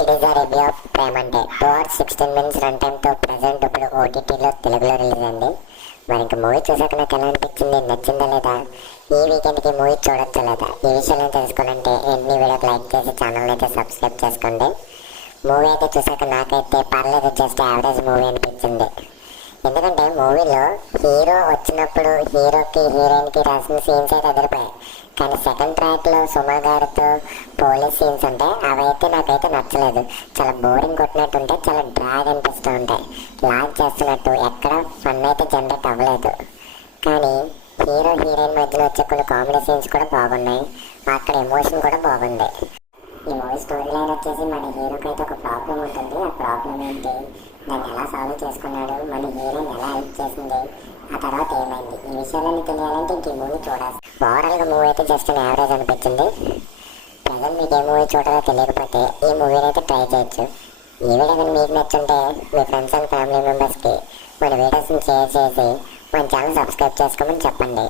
It is the review of Premante 2 hours 16 minutes run టైమ్తో present ఇప్పుడు ఓటీటీలో తెలుగులో release అయింది. మరి ఇంకా మూవీ చూసాక నాకు ఎలా అనిపించింది, నచ్చిందా లేదా, ఈ వీకెండ్కి మూవీ చూడొచ్చా లేదా, ఈ విషయాలను తెలుసుకోవాలంటే వెంటనే వీడియోకి లైక్ చేసి ఛానల్ అయితే సబ్స్క్రైబ్ చేసుకోండి. మూవీ అయితే చూసాక నాకైతే పర్లేదు, జస్ట్ యావరేజ్ మూవీ అనిపించింది. ఎందుకంటే మూవీలో హీరో వచ్చినప్పుడు హీరోకి హీరోయిన్కి రాసిన సీన్స్ అయితే ఎదిరిపోయాయి. కానీ సెకండ్ ట్రాక్లో సుమా గారితో పోలీస్ సీన్స్ ఉంటాయి, అవైతే నాకైతే నచ్చలేదు. చాలా బోరింగ్ కొట్టినట్టు ఉంటాయి, చాలా డ్రాగ్ అనిపిస్తూ ఉంటాయి, లాగ్ చేస్తున్నట్టు, ఎక్కడ ఫన్ అయితే జనరేట్ అవ్వలేదు. కానీ హీరో హీరోయిన్ మధ్యలో వచ్చే కొన్ని కామెడీ సీన్స్ కూడా బాగున్నాయి, అక్కడ ఎమోషన్ కూడా బాగుంది. ఈ మూవీ స్టోరీ లైన్ వచ్చేసి మన హీరోకి అయితే ఒక ప్రాబ్లం ఉంటుంది. ఆ ప్రాబ్లం ఏంటి, దాన్ని ఎలా సాల్వ్ చేసుకున్నాడు, మన హీరోయిన్ ఎలా హెల్ప్ చేసింది, ఆ తర్వాత ఏమైంది, ఈ విషయాలన్నీ తెలియాలంటే ఇంక ఈ మూవీ చూడాలి. ఓవరాల్గా మూవీ అయితే జస్ట్ యావరేజ్ అనిపించింది. ప్రజెంట్ మీకు ఏ మూవీ చూడాలో తెలియకపోతే ఈ మూవీని అయితే ట్రై చేయొచ్చు. ఈ వీడియో కానీ మీకు నచ్చుంటే మీ ఫ్రెండ్స్ అండ్ ఫ్యామిలీ మెంబర్స్కి మన వీడియోస్ని షేర్ చేసి మన ఛానల్ సబ్స్క్రైబ్ చేసుకోమని చెప్పండి.